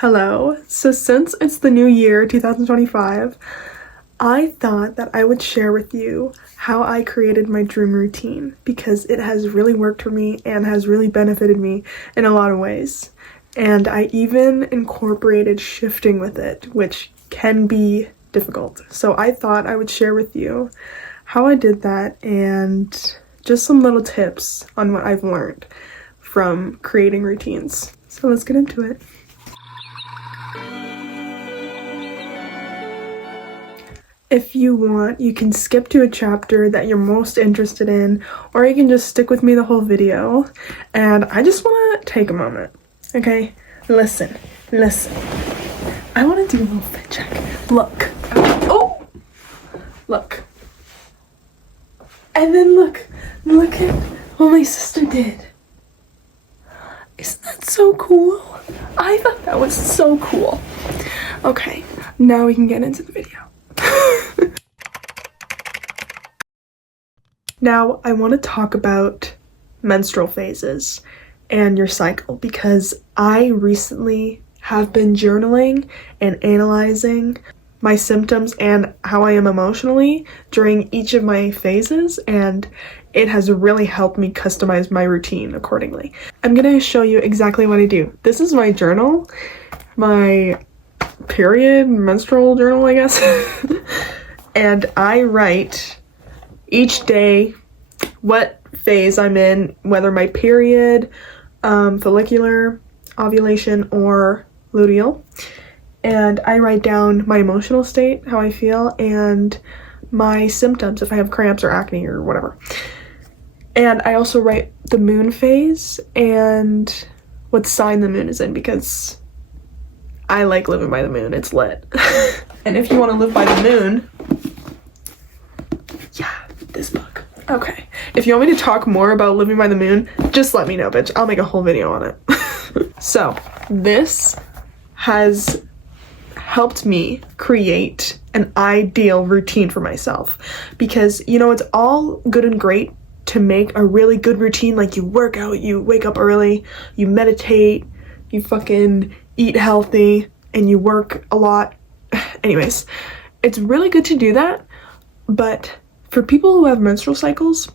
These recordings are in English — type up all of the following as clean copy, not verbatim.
Hello. So since it's the new year, 2025, I thought that I would share with you how I created my dream routine because it has really worked for me and has really benefited me in a lot of ways. And I even incorporated shifting with it, which can be difficult. So I thought I would share with you how I did that and just some little tips on what I've learned from creating routines. So let's get into it. If you want, you can skip to a chapter that you're most interested in, or you can just stick with me the whole video. And I just want to take a moment, okay? Listen. I want to do a little fit check. Look. Oh! Look. And then look at what my sister did. Isn't that so cool? I thought that was so cool. Okay, now we can get into the video. Now, I want to talk about menstrual phases and your cycle because I recently have been journaling and analyzing my symptoms and how I am emotionally during each of my phases, and it has really helped me customize my routine accordingly. I'm going to show you exactly what I do. This is my journal, my period menstrual journal, I guess. And I write each day what phase I'm in, whether my period, follicular, ovulation, or luteal. And I write down my emotional state, how I feel, and my symptoms, if I have cramps or acne or whatever. And I also write the moon phase and what sign the moon is in because I like living by the moon. It's lit. And if you want to live by the moon, yeah, this book. Okay. If you want me to talk more about living by the moon, just let me know, bitch. I'll make a whole video on it. So, this has helped me create an ideal routine for myself because, it's all good and great to make a really good routine. Like, you work out, you wake up early, you meditate, you fucking eat healthy, and you work a lot. Anyways, it's really good to do that, but for people who have menstrual cycles,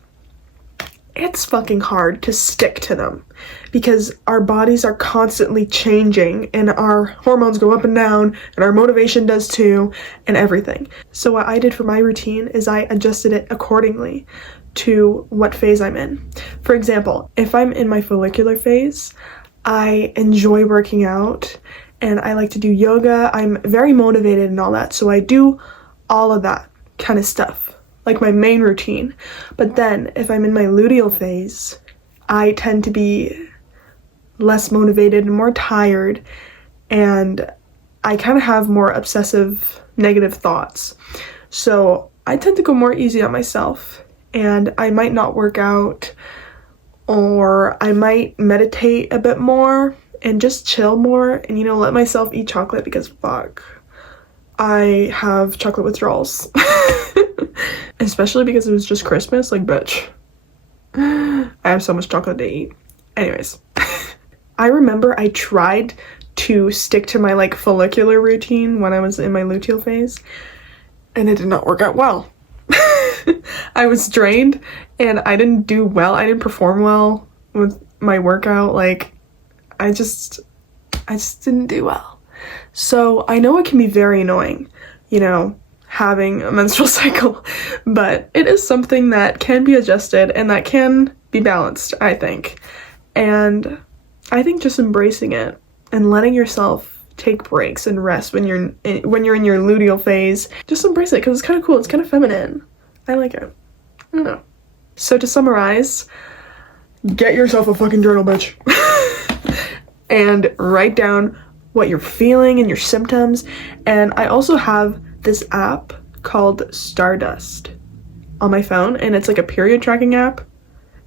it's fucking hard to stick to them because our bodies are constantly changing and our hormones go up and down and our motivation does too and everything. So what I did for my routine is I adjusted it accordingly to what phase I'm in. For example, if I'm in my follicular phase, I enjoy working out and I like to do yoga. I'm very motivated and all that, so I do all of that kind of stuff, like my main routine. But then if I'm in my luteal phase, I tend to be less motivated and more tired, and I kind of have more obsessive negative thoughts. So I tend to go more easy on myself, and I might not work out, or I might meditate a bit more and just chill more and, let myself eat chocolate because fuck, I have chocolate withdrawals. Especially because it was just Christmas, like, bitch. I have so much chocolate to eat. Anyways, I remember I tried to stick to my, follicular routine when I was in my luteal phase, and it did not work out well. I was drained, and I didn't do well. I didn't perform well with my workout. I just didn't do well. So I know it can be very annoying, having a menstrual cycle, but it is something that can be adjusted and that can be balanced, I think. And I think just embracing it and letting yourself take breaks and rest when you're in your luteal phase, just embrace it because it's kind of cool. It's kind of feminine. I like it. I don't know. So to summarize, get yourself a fucking journal, bitch. And write down what you're feeling and your symptoms. And I also have this app called Stardust on my phone, and it's like a period tracking app.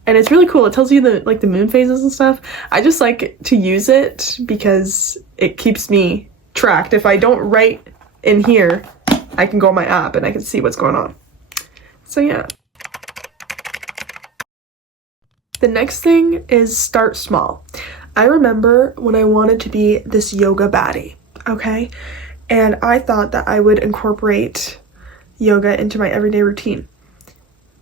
And it's really cool. It tells you the moon phases and stuff. I just like to use it because it keeps me tracked. If I don't write in here, I can go on my app and I can see what's going on. So yeah. The next thing is start small. I remember when I wanted to be this yoga baddie, okay? And I thought that I would incorporate yoga into my everyday routine.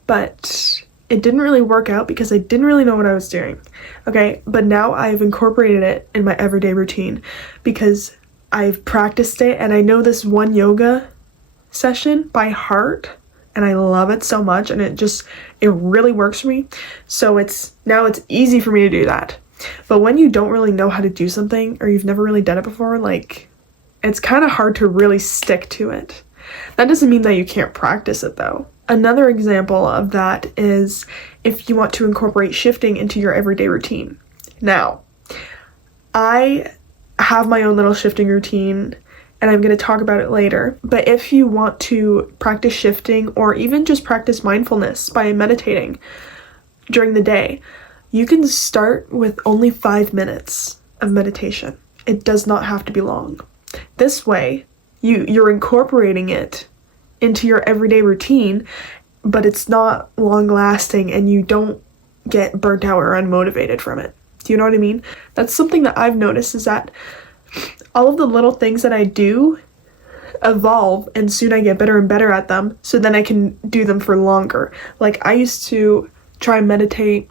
But it didn't really work out because I didn't really know what I was doing, okay? But now I've incorporated it in my everyday routine because I've practiced it and I know this one yoga session by heart and I love it so much, and it really works for me. So it's easy for me to do that. But when you don't really know how to do something or you've never really done it before, like, it's kind of hard to really stick to it. That doesn't mean that you can't practice it though. Another example of that is if you want to incorporate shifting into your everyday routine. Now, I have my own little shifting routine and I'm going to talk about it later. But if you want to practice shifting or even just practice mindfulness by meditating during the day, you can start with only 5 minutes of meditation. It does not have to be long. This way, you're incorporating it into your everyday routine, but it's not long lasting and you don't get burnt out or unmotivated from it. Do you know what I mean? That's something that I've noticed, is that all of the little things that I do evolve and soon I get better and better at them, so then I can do them for longer. Like, I used to try and meditate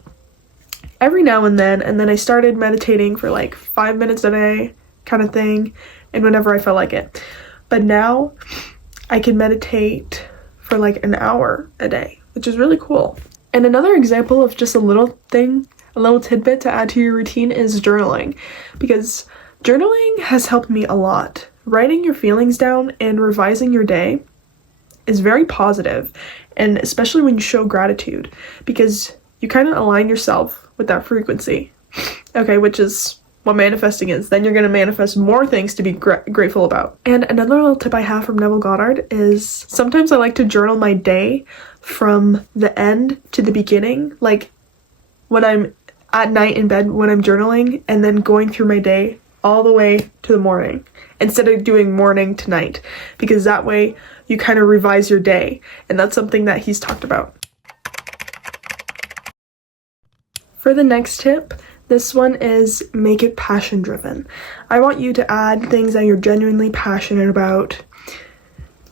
every now and then I started meditating for like 5 minutes a day kind of thing, and whenever I felt like it. But now I can meditate for like an hour a day, which is really cool. And another example of just a little thing, a little tidbit to add to your routine is journaling, because journaling has helped me a lot. Writing your feelings down and revising your day is very positive, and especially when you show gratitude, because you kind of align yourself with that frequency, okay, which is what manifesting is. Then you're going to manifest more things to be grateful about. And another little tip I have from Neville Goddard is sometimes I like to journal my day from the end to the beginning, like when I'm at night in bed when I'm journaling, and then going through my day all the way to the morning instead of doing morning to night, because that way you kind of revise your day, and that's something that he's talked about. For the next tip, this one is make it passion driven. I want you to add things that you're genuinely passionate about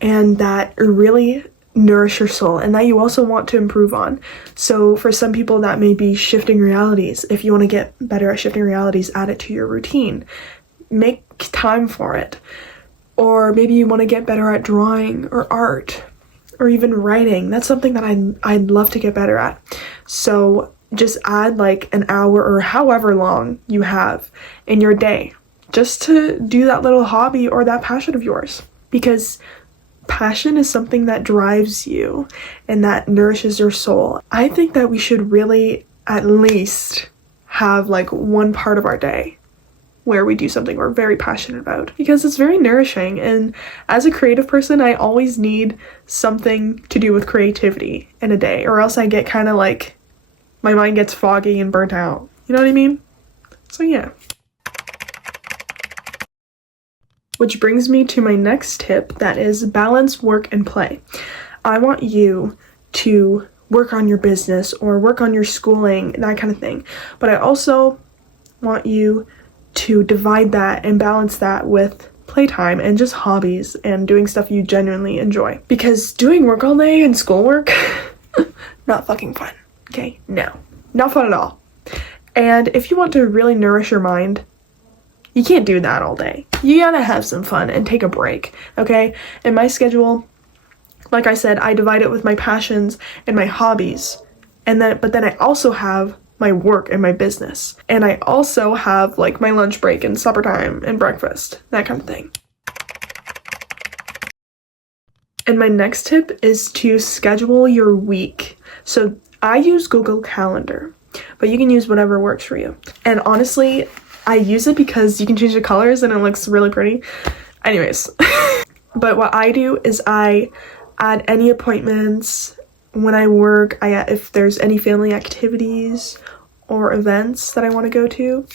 and that really nourish your soul and that you also want to improve on. So for some people that may be shifting realities. If you want to get better at shifting realities, add it to your routine. Make time for it. Or maybe you want to get better at drawing or art or even writing. That's something that I'd love to get better at. So just add like an hour or however long you have in your day just to do that little hobby or that passion of yours, because passion is something that drives you and that nourishes your soul. I think that we should really at least have like one part of our day where we do something we're very passionate about, because it's very nourishing. And as a creative person, I always need something to do with creativity in a day, or else I get kind of like, my mind gets foggy and burnt out. You know what I mean? So yeah. Which brings me to my next tip, that is balance work and play. I want you to work on your business or work on your schooling, that kind of thing. But I also want you to divide that and balance that with playtime and just hobbies and doing stuff you genuinely enjoy. Because doing work all day and schoolwork, not fucking fun. Okay, no, not fun at all. And if you want to really nourish your mind, you can't do that all day. You gotta have some fun and take a break, okay? In my schedule, like I said, I divide it with my passions and my hobbies. But then I also have my work and my business. And I also have like my lunch break and supper time and breakfast, that kind of thing. And my next tip is to schedule your week. So I use Google Calendar, but you can use whatever works for you. And honestly, I use it because you can change the colors and it looks really pretty. Anyways, but what I do is I add any appointments when I work. If there's any family activities or events that I want to go to,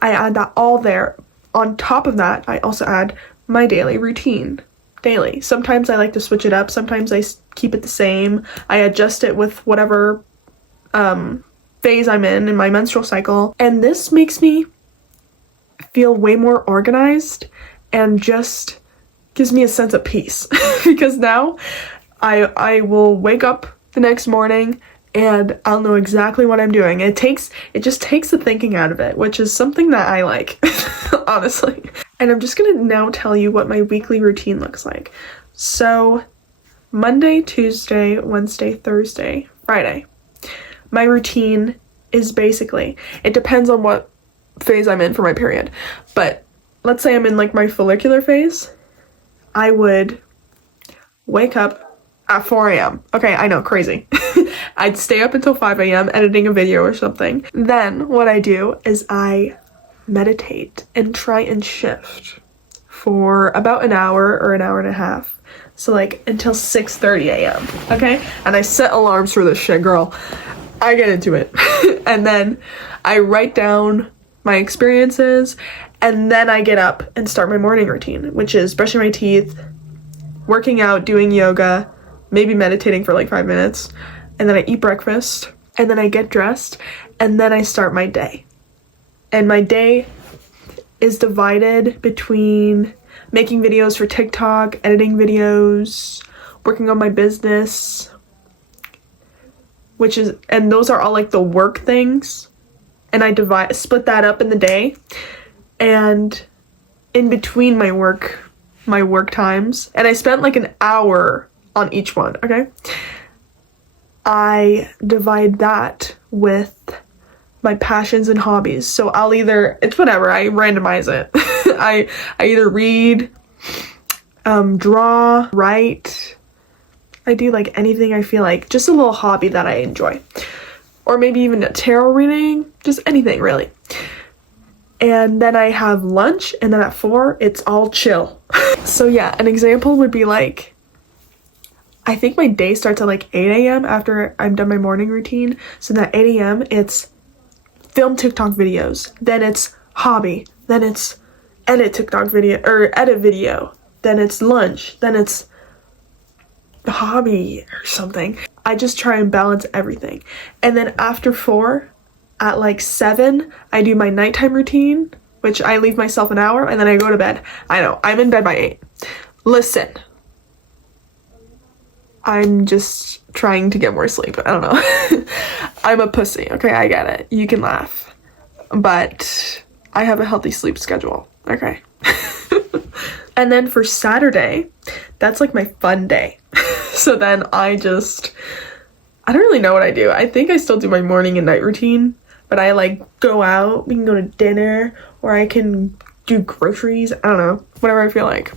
I add that all there. On top of that, I also add my daily routine. Daily. Sometimes I like to switch it up. Sometimes I keep it the same. I adjust it with whatever phase I'm in my menstrual cycle. And this makes me feel way more organized and just gives me a sense of peace because now I will wake up the next morning and I'll know exactly what I'm doing. It just takes the thinking out of it, which is something that I like, honestly. And I'm just gonna now tell you what my weekly routine looks like. So Monday, Tuesday, Wednesday, Thursday, Friday. My routine is basically, it depends on what phase I'm in for my period, but let's say I'm in like my follicular phase, I would wake up at 4 a.m. Okay, I know, crazy. I'd stay up until 5 a.m. editing a video or something. Then what I do is I meditate and try and shift for about an hour or an hour and a half. So like until 6:30 a.m. Okay? And I set alarms for this shit, girl. I get into it. And then I write down my experiences, and then I get up and start my morning routine, which is brushing my teeth, working out, doing yoga, maybe meditating for like 5 minutes, and then I eat breakfast, and then I get dressed, and then I start my day. And my day is divided between making videos for TikTok, editing videos, working on my business, and those are all like the work things, and I split that up in the day, and in between my work times, and I spent like an hour on each one, okay? I divide that with my passions and hobbies. So it's whatever, I randomize it. I either read, draw, write. I do like anything I feel like, just a little hobby that I enjoy. Or maybe even a tarot reading, just anything really. And then I have lunch, and then at 4, it's all chill. So yeah, an example would be like, I think my day starts at like 8 a.m. after I'm done my morning routine. So that 8 a.m. it's film TikTok videos, then it's hobby, then it's edit TikTok video, or edit video, then it's lunch, then it's hobby or something. I just try and balance everything. And then after 4, at like 7, I do my nighttime routine, which I leave myself an hour, and then I go to bed. I know, I'm in bed by 8. Listen, I'm just trying to get more sleep. I don't know. I'm a pussy, okay? I get it. You can laugh. But I have a healthy sleep schedule, okay? And then for Saturday, that's like my fun day. So then I don't really know what I do. I think I still do my morning and night routine, but I like go out, we can go to dinner, or I can do groceries. I don't know, whatever I feel like.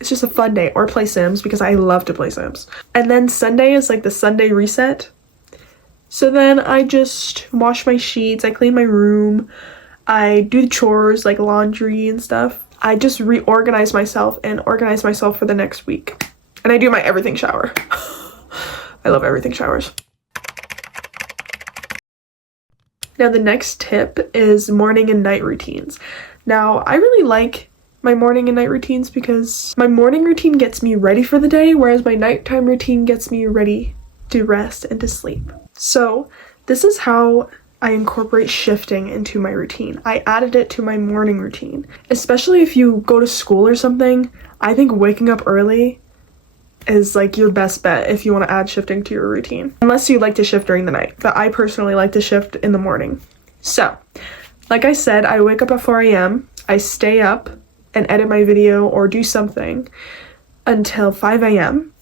It's just a fun day, or play Sims because I love to play Sims. And then Sunday is like the Sunday reset. So then I just wash my sheets, I clean my room, I do the chores like laundry and stuff. I just reorganize myself and organize myself for the next week. And I do my everything shower. I love everything showers. Now the next tip is morning and night routines. Now I really like my morning and night routines because my morning routine gets me ready for the day, whereas my nighttime routine gets me ready to rest and to sleep. So this is how I incorporate shifting into my routine. I added it to my morning routine. Especially if you go to school or something, I think waking up early is like your best bet if you want to add shifting to your routine. Unless you like to shift during the night, but I personally like to shift in the morning. So, like I said, I wake up at 4 a.m., I stay up and edit my video or do something until 5 a.m.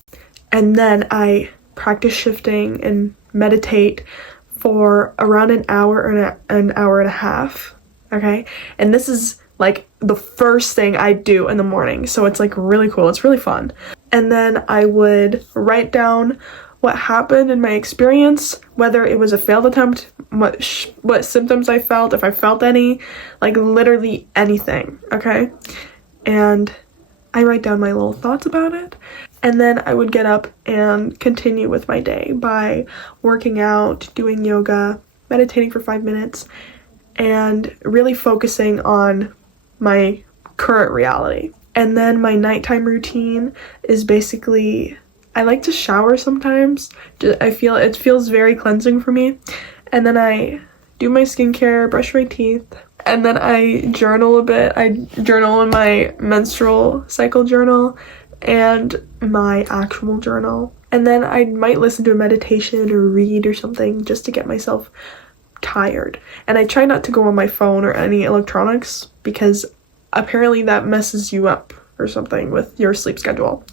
and then I practice shifting and meditate for around an hour or an hour and a half, okay? And this is like the first thing I do in the morning, so it's like really cool, it's really fun. And then I would write down what happened in my experience, whether it was a failed attempt, what symptoms I felt, if I felt any, like literally anything, okay? And I write down my little thoughts about it. And then I would get up and continue with my day by working out, doing yoga, meditating for 5 minutes, and really focusing on my current reality. And then my nighttime routine is basically, I like to shower sometimes. It feels very cleansing for me. And then I do my skincare, brush my teeth, And then I journal a bit. I journal in my menstrual cycle journal and my actual journal. And then I might listen to a meditation or read or something just to get myself tired. And I try not to go on my phone or any electronics because apparently that messes you up or something with your sleep schedule.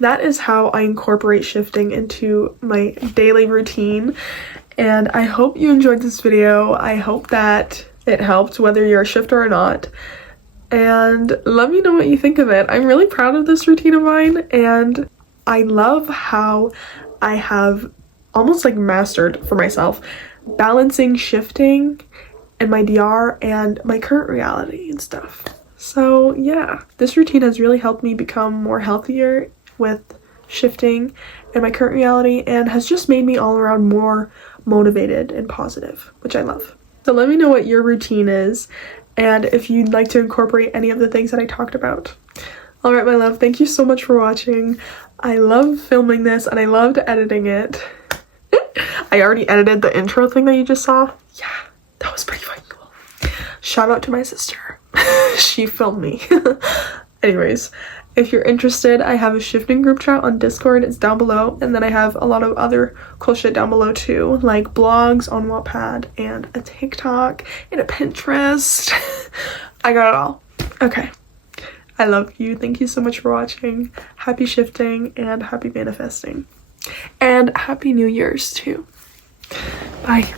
That is how I incorporate shifting into my daily routine. And I hope you enjoyed this video. I hope that it helped, whether you're a shifter or not. And let me know what you think of it. I'm really proud of this routine of mine, and I love how I have almost like mastered for myself balancing shifting and my DR and my current reality and stuff. So yeah, this routine has really helped me become more healthier with shifting and my current reality, and has just made me all around more motivated and positive, which I love. So let me know what your routine is, and if you'd like to incorporate any of the things that I talked about. Alright, my love, thank you so much for watching. I love filming this, and I loved editing it. I already edited the intro thing that you just saw. Yeah, that was pretty fucking cool. Shout out to my sister. She filmed me. Anyways, if you're interested, I have a shifting group chat on Discord. It's down below. And then I have a lot of other cool shit down below too, like blogs on Wattpad and a TikTok and a Pinterest. I got it all. Okay. I love you. Thank you so much for watching. Happy shifting and happy manifesting. And happy New Year's too. Bye.